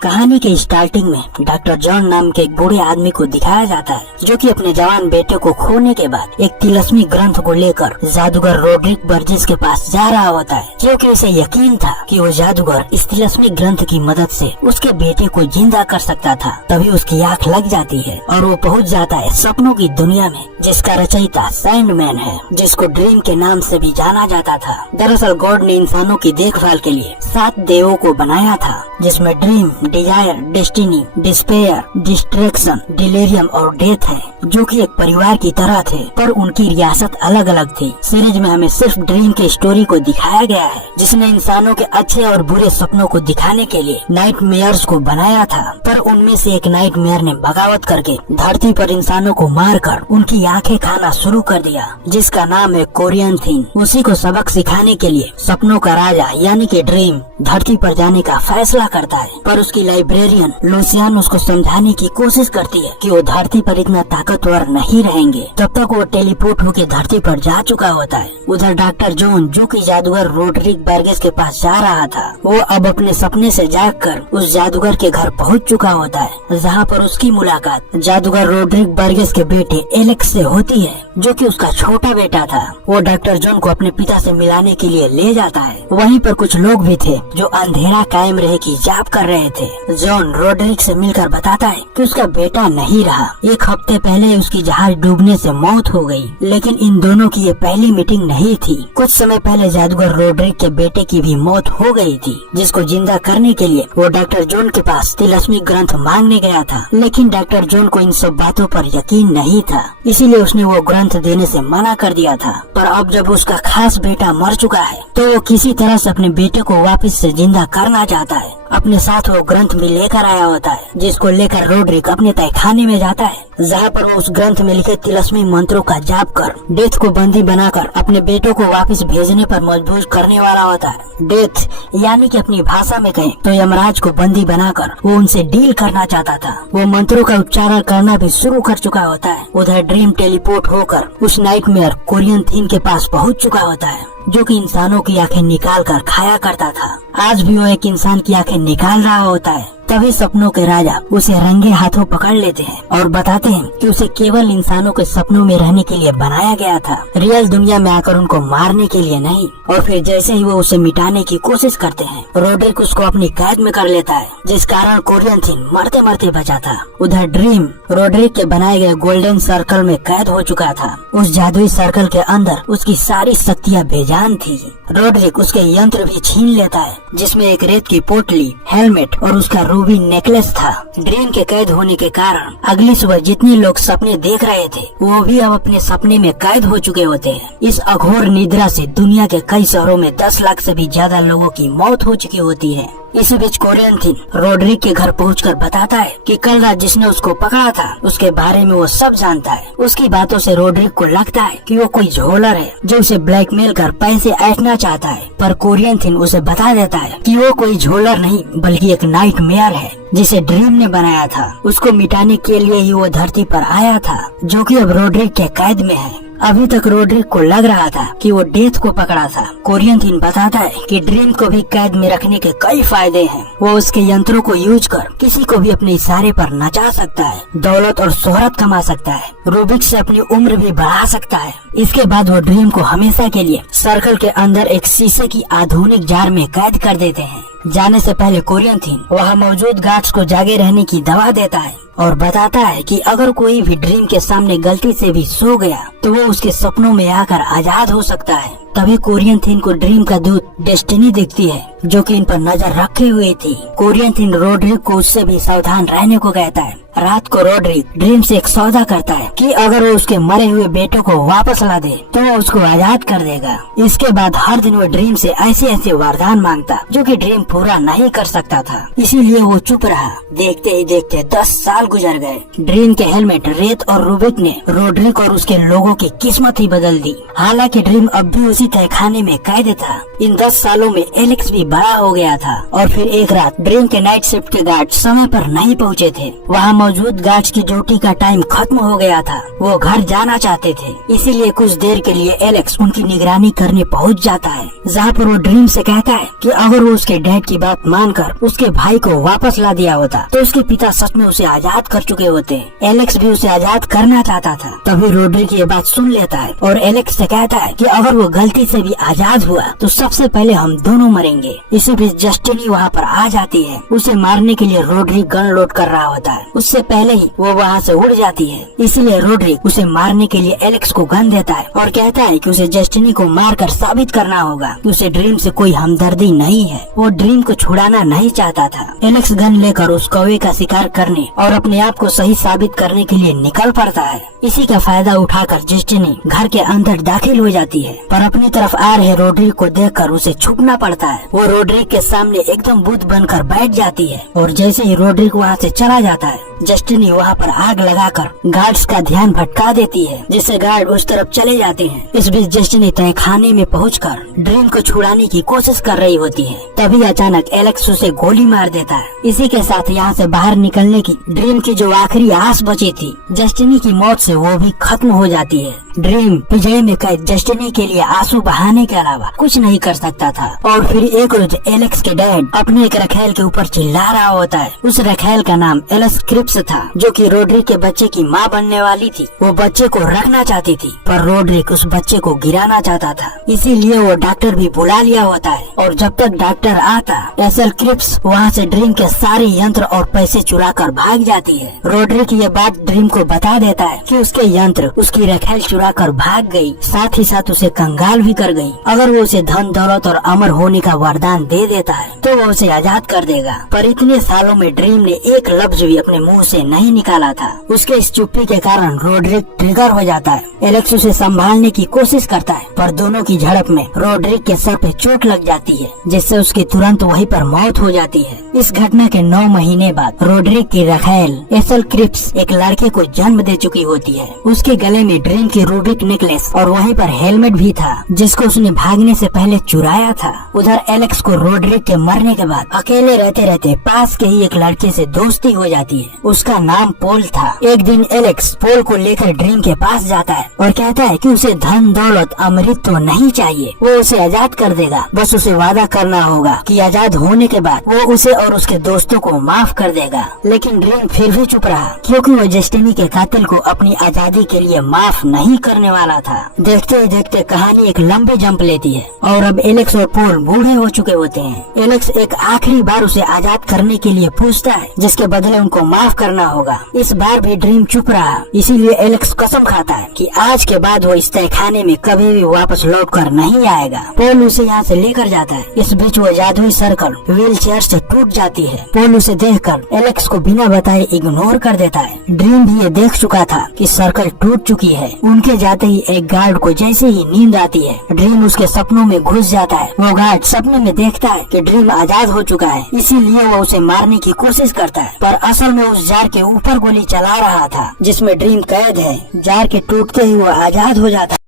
कहानी के स्टार्टिंग में डॉक्टर जॉन नाम के एक बूढ़े आदमी को दिखाया जाता है जो कि अपने जवान बेटे को खोने के बाद एक तिलस्मी ग्रंथ को लेकर जादूगर रोड्रिक बर्जिस के पास जा रहा होता है, क्योंकि उसे यकीन था कि वो जादूगर इस तिलस्मी ग्रंथ की मदद से उसके बेटे को जिंदा कर सकता था। तभी उसकी आंख लग जाती है और वो पहुंच जाता है सपनों की दुनिया में, जिसका रचयिता सैंडमैन है, जिसको ड्रीम के नाम से भी जाना जाता था। दरअसल गॉड ने इंसानों की देखभाल के लिए 7 देवों को बनाया था, जिसमें dream, desire, destiny, despair, distraction, delirium और डेथ है, जो कि एक परिवार की तरह थे, पर उनकी रियासत अलग अलग थी। सीरीज में हमें सिर्फ ड्रीम की स्टोरी को दिखाया गया है, जिसने इंसानों के अच्छे और बुरे सपनों को दिखाने के लिए नाइटमेयर्स को बनाया था, पर उनमें से एक नाइटमेयर ने बगावत करके धरती पर इंसानों को मारकर उनकी आंखें खाना शुरू कर दिया, जिसका नाम है कोरियन थीन। उसी को सबक सिखाने के लिए सपनों का राजा यानी कि ड्रीम धरती पर जाने का फैसला करता है, पर उसकी लाइब्रेरियन लूसियान उसको समझाने की कोशिश करती है कि वो धरती पर इतना ताकतवर नहीं रहेंगे। तब तक वो टेलीपोर्ट होकर धरती पर जा चुका होता है। उधर डॉक्टर जॉन, जो कि जादूगर रोड्रिक बर्जिस के पास जा रहा था, वो अब अपने सपने से जागकर उस जादूगर के घर पहुंच चुका होता है, जहां पर उसकी मुलाकात जादूगर रोड्रिक बर्जिस के बेटे एलेक्स से होती है, जो कि उसका छोटा बेटा था। वो डॉक्टर जॉन को अपने पिता से मिलाने के लिए ले जाता है। वहीं पर कुछ लोग भी थे जो अंधेरा कायम रहे की जाप कर रहे थे। जॉन रोड्रिक से मिलकर बताता है कि उसका बेटा नहीं रहा। 1 हफ्ते पहले उसकी जहाज डूबने से मौत हो गई, लेकिन इन दोनों की ये पहली मीटिंग नहीं थी। कुछ समय पहले जादूगर रोड्रिक के बेटे की भी मौत हो गई थी, जिसको जिंदा करने के लिए वो डॉक्टर जॉन के पास तिलस्मी ग्रंथ मांगने गया था, लेकिन डॉक्टर जॉन को इन सब बातों पर यकीन नहीं था, इसीलिए उसने वो ग्रंथ देने से मना कर दिया था। पर अब जब उसका खास बेटा मर चुका है, तो वो किसी तरह से अपने बेटे को वापस से जिंदा करना चाहता है। अपने साथ वो ग्रंथ भी लेकर आया होता है, जिसको लेकर रोड्रिक अपने तहखाने में जाता है, जहाँ पर वो उस ग्रंथ में लिखे तिलस्मी मंत्रों का जाप कर डेथ को बंदी बनाकर अपने बेटों को वापस भेजने पर मजबूर करने वाला होता है। डेथ यानी कि अपनी भाषा में कहें तो यमराज को बंदी बनाकर वो उनसे डील करना चाहता था। वो मंत्रों का उच्चारण करना भी शुरू कर चुका होता है। उधर ड्रीम टेलीपोर्ट होकर उस नाइटमेयर कोरियन थीन के पास पहुँच चुका होता है, जो कि इंसानों की आंखें निकाल कर खाया करता था। आज भी वो एक इंसान की आंखें निकाल रहा होता है। तभी सपनों के राजा उसे रंगे हाथों पकड़ लेते हैं और बताते हैं कि उसे केवल इंसानों के सपनों में रहने के लिए बनाया गया था, रियल दुनिया में आकर उनको मारने के लिए नहीं। और फिर जैसे ही वो उसे मिटाने की कोशिश करते हैं, रोड्रिक उसको अपनी कैद में कर लेता है, जिस कारण कोरियन थीन मरते मरते बचा था। उधर ड्रीम रोड्रिक के बनाए गए गोल्डन सर्कल में कैद हो चुका था। उस जादुई सर्कल के अंदर उसकी सारी शक्तियाँ बेजान थी। रोड्रिक उसके यंत्र भी छीन लेता है, जिसमें एक रेत की पोटली, हेलमेट और उसका रूबी नेकलेस था। ड्रीम के कैद होने के कारण अगली सुबह जितने लोग सपने देख रहे थे, वो भी अब अपने सपने में कैद हो चुके होते हैं। इस अघोर निद्रा से दुनिया के कई शहरों में 10 लाख से भी ज्यादा लोगों की मौत हो चुकी होती है। इसी बीच कोरियन थीन रोड्रिक के घर पहुंचकर बताता है कि कल रात जिसने उसको पकड़ा था, उसके बारे में वो सब जानता है। उसकी बातों से रोड्रिक को लगता है कि वो कोई झोलर है जो उसे ब्लैकमेल कर पैसे ऐंठना चाहता है, पर कोरियन थीन उसे बता देता है कि वो कोई झोलर नहीं बल्कि एक नाइटमेयर है, जिसे ड्रीम ने बनाया था। उसको मिटाने के लिए ही वो धरती पर आया था, जो कि अब रोड्रिक के कैद में है। अभी तक रोड्रिक को लग रहा था कि वो डेथ को पकड़ा था। कोरियन थीन बताता है कि ड्रीम को भी कैद में रखने के कई फायदे हैं। वो उसके यंत्रों को यूज कर किसी को भी अपने इशारे पर नचा सकता है, दौलत और शोहरत कमा सकता है, रूबिक से अपनी उम्र भी बढ़ा सकता है। इसके बाद वो ड्रीम को हमेशा के लिए सर्कल के अंदर एक शीशे की आधुनिक जार में कैद कर देते हैं। जाने से पहले कोरियन थीन वहाँ मौजूद गार्ड्स को जागे रहने की दवा देता है और बताता है कि अगर कोई भी ड्रीम के सामने गलती से भी सो गया तो वो उसके सपनों में आकर आजाद हो सकता है। तभी कोरियन थीन को ड्रीम का दूत डेस्टिनी दिखती है, जो कि इन पर नजर रखे हुए थी। कोरियन थीन रोड्रिक को उससे भी सावधान रहने को कहता है। रात को रोड्रिक ड्रीम से एक सौदा करता है कि अगर वो उसके मरे हुए बेटों को वापस ला दे तो वो उसको आजाद कर देगा। इसके बाद हर दिन वो ड्रीम से ऐसे ऐसे वरदान मांगता, जो कि ड्रीम पूरा नहीं कर सकता था, इसीलिए वो चुप रहा। देखते ही देखते 10 साल गुजर गए। ड्रीम के हेलमेट, रेत और रूबिक ने रोड्रिक और उसके लोगों की किस्मत ही बदल दी। हालांकि ड्रीम अब भी उसी तहखाने में कैद था। इन 10 सालों में एलेक्स भी बड़ा हो गया था। और फिर एक रात ड्रीम के नाइट शिफ्ट के गार्ड समय पर नहीं पहुँचे थे। वहाँ मौजूद गार्ड्स की ड्यूटी का टाइम खत्म हो गया था। वो घर जाना चाहते थे, इसीलिए कुछ देर के लिए एलेक्स उनकी निगरानी करने पहुंच जाता है, जहाँ पर वो ड्रीम से कहता है कि अगर वो उसके डैड की बात मानकर उसके भाई को वापस ला दिया होता तो उसके पिता सच में उसे आजाद कर चुके होते। एलेक्स भी उसे आजाद करना चाहता था। तभी रोड्रिक ये बात सुन लेता है और एलेक्स से कहता है कि अगर वो गलती से भी आजाद हुआ तो सबसे पहले हम दोनों मरेंगे। इसी बीच जस्टिनी वहाँ पर आ जाती है। उसे मारने के लिए रोड्रिक गन लोड कर रहा होता है। उससे पहले ही वो वहाँ से उड़ जाती है, इसीलिए रोड्रिक उसे मारने के लिए एलेक्स को गन देता है और कहता है कि उसे जस्टिनी को मारकर साबित करना होगा कि उसे ड्रीम से कोई हमदर्दी नहीं है। वो ड्रीम को छुड़ाना नहीं चाहता था। एलेक्स गन लेकर उस कौवे का शिकार करने और अपने आप को सही साबित करने के लिए निकल पड़ता है। इसी का फायदा उठाकर जस्टिनी घर के अंदर दाखिल हो जाती है, पर अपनी तरफ आ रहे रोड्रिक को देखकर उसे छुपना पड़ता है। वो रोड्रिक के सामने एकदम बुत बनकर बैठ जाती है और जैसे ही रोड्रिक वहाँ से चला जाता है, जस्टिनी वहाँ पर आग लगाकर गार्ड्स का ध्यान भटका देती है, जिससे गार्ड उस तरफ चले जाते हैं। इस बीच जस्टिनी तहखाने में पहुंचकर ड्रीम को छुड़ाने की कोशिश कर रही होती है। तभी अचानक एलेक्स उसे गोली मार देता है। इसी के साथ यहाँ से बाहर निकलने की ड्रीम की जो आखिरी आस बची थी, जस्टिनी की मौत से वो भी खत्म हो जाती है। ड्रीम पिंजरे में कैद जस्टिनी के लिए आंसू बहाने के अलावा कुछ नहीं कर सकता था। और फिर एक रोज एलेक्स के डैड अपने एक रखेल के ऊपर चिल्ला रहा होता है। उस रखेल का नाम एलेक्स क्रिप्स था, जो कि रोड्रिक के बच्चे की माँ बनने वाली थी। वो बच्चे को रखना चाहती थी, पर रोड्रिक उस बच्चे को गिराना चाहता था, इसीलिए वो डॉक्टर भी बुला लिया होता है। और जब तक डॉक्टर आता, एलेक्स क्रिप्स वहाँ से ड्रीम के सारे यंत्र और पैसे चुरा कर भाग जाती है। रोड्रिक ये बात ड्रीम को बता देता है कि उसके यंत्र उसकी रखेल चुरा कर भाग गई, साथ ही साथ उसे कंगाल भी कर गई। अगर वो उसे धन दौलत और अमर होने का वरदान दे देता है तो वो उसे आजाद कर देगा। पर इतने सालों में ड्रीम ने एक लफ्ज भी अपने मुंह से नहीं निकाला था। उसके इस चुप्पी के कारण रोड्रिक ट्रिगर हो जाता है। एलेक्स उसे संभालने की कोशिश करता है, पर दोनों की झड़प में रोड्रिक के सर पे चोट लग जाती है, जिससे उसकी तुरंत वहीं पर मौत हो जाती है। इस घटना के 9 महीने बाद रोड्रिक की रखेल एसल क्रिप्स एक लड़के को जन्म दे चुकी होती है। उसके गले में ड्रीम की रूबिक नेकलेस और वहीं पर हेलमेट भी था, जिसको उसने भागने से पहले चुराया था। उधर एलेक्स को रोड्रिक के मरने के बाद अकेले रहते रहते पास के ही एक लड़के से दोस्ती हो जाती है। उसका नाम पोल था। एक दिन एलेक्स पोल को लेकर ड्रीम के पास जाता है और कहता है कि उसे धन दौलत अमृत तो नहीं चाहिए, वो उसे आजाद कर देगा। बस उसे वादा करना होगा कि आजाद होने के बाद वो उसे और उसके दोस्तों को माफ कर देगा। लेकिन ड्रीम फिर भी चुप रहा, क्योंकि वो जस्टिनी के कातिल को अपनी आजादी के लिए माफ नहीं करने वाला था। देखते ही देखते कहानी एक लंबी जंप लेती है और अब एलेक्स और पोल बूढ़े हो चुके होते हैं। एलेक्स एक आखिरी बार उसे आजाद करने के लिए पूछता है, जिसके बदले उनको माफ करना होगा। इस बार भी ड्रीम चुप रहा, इसीलिए एलेक्स कसम खाता है कि आज के बाद वो इस तहखाने में कभी भी वापस लौट कर नहीं आएगा। पोल उसे यहाँ से लेकर जाता है। इस बीच वो जादुई सर्कल व्हील चेयर से टूट जाती है। पोल उसे देखकर एलेक्स को बिना बताए इग्नोर कर देता है। ड्रीम भी ये देख चुका था कि सर्कल टूट चुकी है। उनके जाते ही एक गार्ड को जैसे ही नींद आती है, ड्रीम उसके सपनों में घुस जाता है। वो गार्ड सपने में देखता है कि ड्रीम आजाद हो चुका है, इसीलिए वो उसे मारने की कोशिश करता है, पर असल में उस जार के ऊपर गोली चला रहा था जिसमें ड्रीम कैद है। जार के टूटते ही वो आजाद हो जाता है।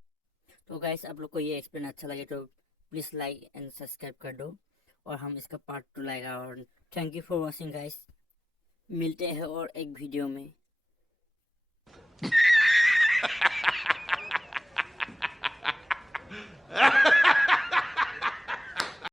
तो गाइस, आप लोग को ये एक्सप्लेन अच्छा लगे तो प्लीज लाइक एंड सब्सक्राइब कर दो, और हम इसका पार्ट 2 लाएगा। और thank you for watching guys. मिलते हैं और एक वीडियो में।